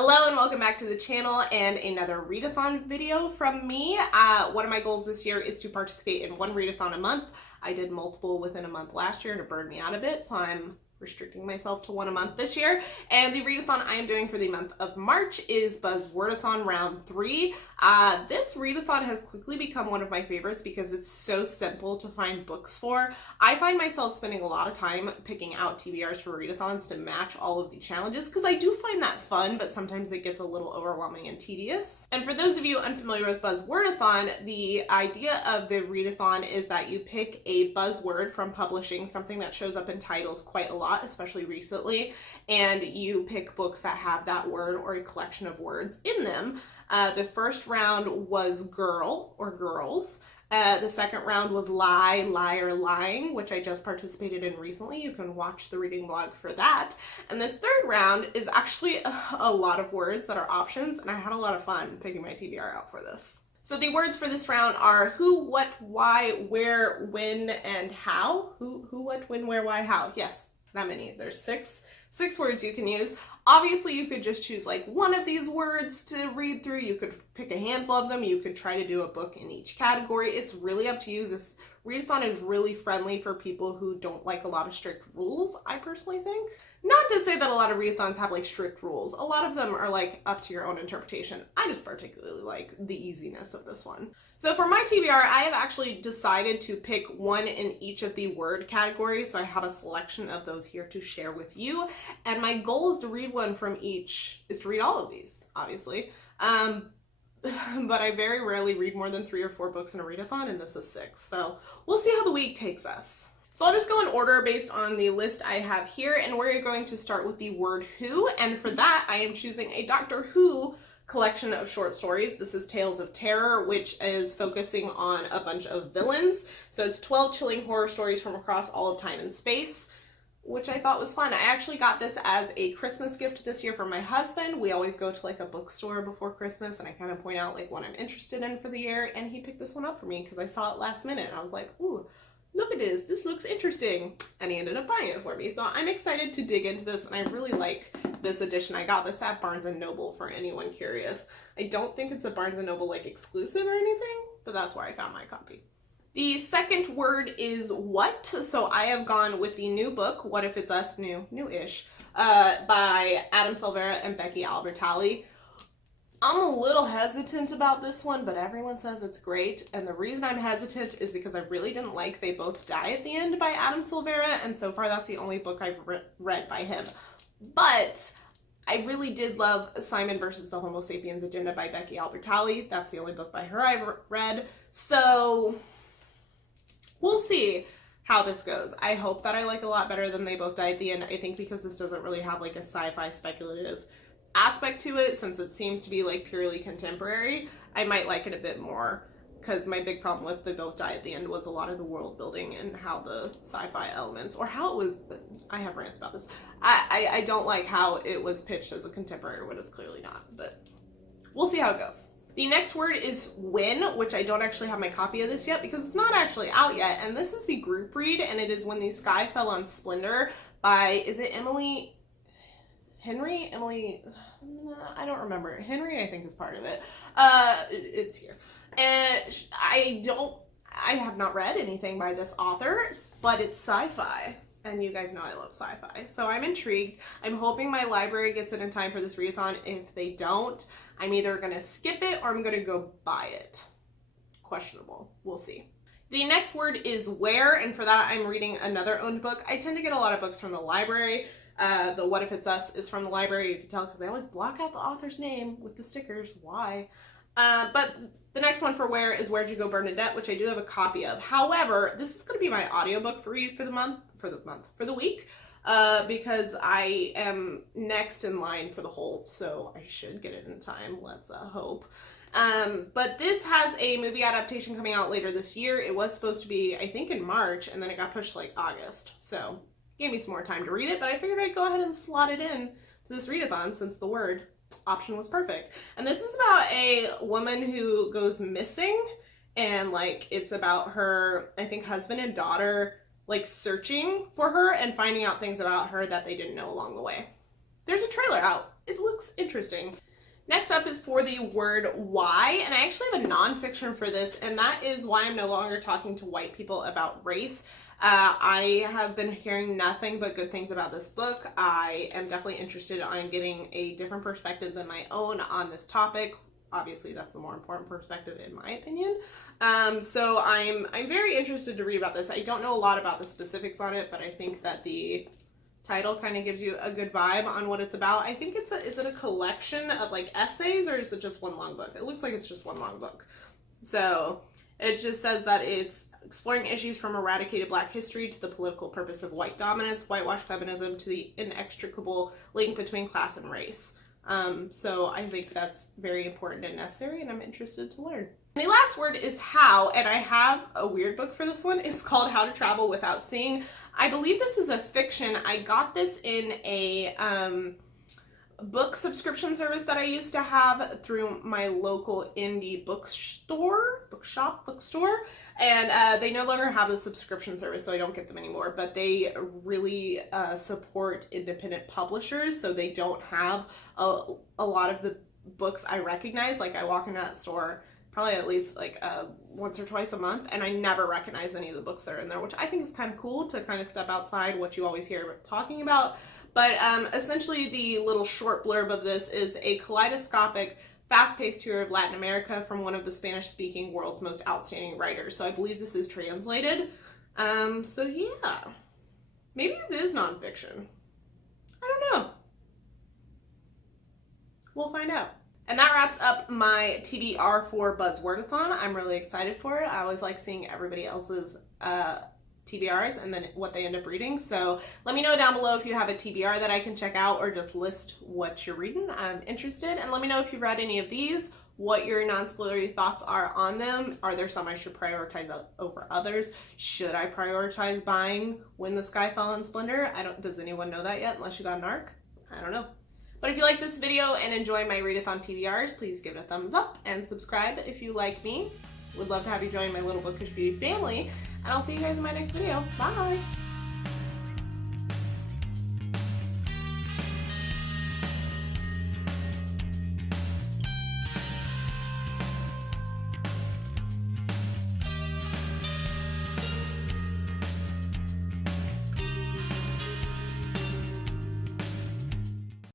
Hello and welcome back to the channel and another readathon video from me. One of my goals this year is to participate in one readathon a month. I did multiple within a month last year and it burned me out a bit, so I'm restricting myself to one a month this year. And the readathon I am doing for the month of March is Buzzwordathon Round 3. This readathon has quickly become one of my favorites because it's so simple to find books for. I find myself spending a lot of time picking out TBRs for readathons to match all of the challenges because I do find that fun, but sometimes it gets a little overwhelming and tedious. And for those of you unfamiliar with Buzzwordathon, the idea of the readathon is that you pick a buzzword from publishing, something that shows up in titles quite a lot, especially recently, and you pick books that have that word or a collection of words in them. The first round was girl or girls. The second round was lie, liar, lying, which I just participated in recently. You can watch the reading blog for that. And this third round is actually a lot of words that are options, and I had a lot of fun picking my TBR out for this. So the words for this round are who, what, why, where, when, and how. Who, what, when, where, why, how. Yes, that many. There's six words you can use. Obviously, you could just choose like one of these words to read through. You could pick a handful of them. You could try to do a book in each category. It's really up to you. This readathon is really friendly for people who don't like a lot of strict rules, I personally think. Not to say that a lot of readathons have like strict rules. A lot of them are like up to your own interpretation. I just particularly like the easiness of this one. So for my TBR, I have actually decided to pick one in each of the word categories. So I have a selection of those here to share with you. And my goal is to read one from each, is to read all of these, obviously. But I very rarely read more than 3 or 4 books in a readathon, and this is 6. So we'll see how the week takes us. So I'll just go in order based on the list I have here, and we're going to start with the word who, and for that I am choosing a Doctor Who collection of short stories. This is Tales of Terror, which is focusing on a bunch of villains. So it's 12 chilling horror stories from across all of time and space, which I thought was fun. I actually got this as a Christmas gift this year from my husband. We always go to like a bookstore before Christmas and I kind of point out like what I'm interested in for the year, and he picked this one up for me because I saw it last minute. I was like, ooh, look at this looks interesting, and he ended up buying it for me. So I'm excited to dig into this, and I really like this edition. I got this at Barnes & Noble for anyone curious. I don't think it's a Barnes & Noble like exclusive or anything, but that's where I found my copy. The second word is what, so I have gone with the new book, What If It's Us, new-ish, by Adam Silvera and Becky Albertalli. I'm a little hesitant about this one, but everyone says it's great, and the reason I'm hesitant is because I really didn't like They Both Die at the End by Adam Silvera, and so far that's the only book I've read by him. But I really did love Simon versus the Homo Sapiens Agenda by Becky Albertalli. That's the only book by her I've read, so we'll see how this goes. I hope that I like a lot better than They Both Die at the End. I think because this doesn't really have like a sci-fi speculative aspect to it, since it seems to be like purely contemporary, I might like it a bit more, because my big problem with They Both Die at the End was a lot of the world building and how the sci-fi elements, or how it was, I have rants about this, I don't like how it was pitched as a contemporary when it's clearly not, but we'll see how it goes. The next word is when, which I don't actually have my copy of this yet because it's not actually out yet, and this is the group read, and it is When the Sky Fell on Splendor by, is it Henry? I don't remember. Henry, I think, is part of it. It's here. And I have not read anything by this author, but it's sci-fi. And you guys know I love sci-fi. So I'm intrigued. I'm hoping my library gets it in time for this readathon. If they don't, I'm either going to skip it or I'm going to go buy it. Questionable. We'll see. The next word is where, and for that I'm reading another owned book. I tend to get a lot of books from the library. The What If It's Us is from the library. You can tell because I always block out the author's name with the stickers. Why? But the next one for where is Where'd You Go, Bernadette, which I do have a copy of. However, this is going to be my audiobook for read for the week, because I am next in line for the Holt, so I should get it in time. Let's hope. But this has a movie adaptation coming out later this year. It was supposed to be, I think, in March, and then it got pushed to like August. So gave me some more time to read it, but I figured I'd go ahead and slot it in to this readathon since the word option was perfect. And this is about a woman who goes missing, and like it's about her, I think, husband and daughter like searching for her and finding out things about her that they didn't know along the way. There's a trailer out it looks interesting. Next up is For the Word Why, and I actually have a nonfiction for this, and that is Why I'm No Longer Talking to White People About Race. I have been hearing nothing but good things about this book. I am definitely interested in getting a different perspective than my own on this topic. Obviously, that's the more important perspective in my opinion. So I'm very interested to read about this. I don't know a lot about the specifics on it, but I think that the title kind of gives you a good vibe on what it's about. I think is it a collection of like essays, or is it just one long book? It looks like it's just one long book. So it just says that it's exploring issues from eradicated Black history to the political purpose of white dominance, whitewash feminism, to the inextricable link between class and race. So I think that's very important and necessary, and I'm interested to learn. And the last word is how, and I have a weird book for this one. It's called How to Travel Without Seeing. I believe this is a fiction. I got this in a book subscription service that I used to have through my local indie bookstore, and they no longer have the subscription service, so I don't get them anymore, but they really support independent publishers, so they don't have a lot of the books I recognize. Like, I walk in that store probably at least like once or twice a month, and I never recognize any of the books that are in there, which I think is kind of cool to kind of step outside what you always hear talking about. But essentially the little short blurb of this is a kaleidoscopic, fast-paced tour of Latin America from one of the Spanish-speaking world's most outstanding writers. So I believe this is translated. So yeah, maybe it is nonfiction. I don't know. We'll find out. And that wraps up my TBR for Buzzwordathon. I'm really excited for it. I always like seeing everybody else's TBRs and then what they end up reading. So let me know down below if you have a TBR that I can check out, or just list what you're reading. I'm interested. And let me know if you've read any of these, what your non-spoilery thoughts are on them. Are there some I should prioritize over others? Should I prioritize buying When the Sky Fell in Splendor? Does anyone know that yet, unless you got an ARC? I don't know. But if you like this video and enjoy my readathon TBRs, please give it a thumbs up and subscribe if you like me. Would love to have you join my little Bookish Beauty family, and I'll see you guys in my next video. Bye!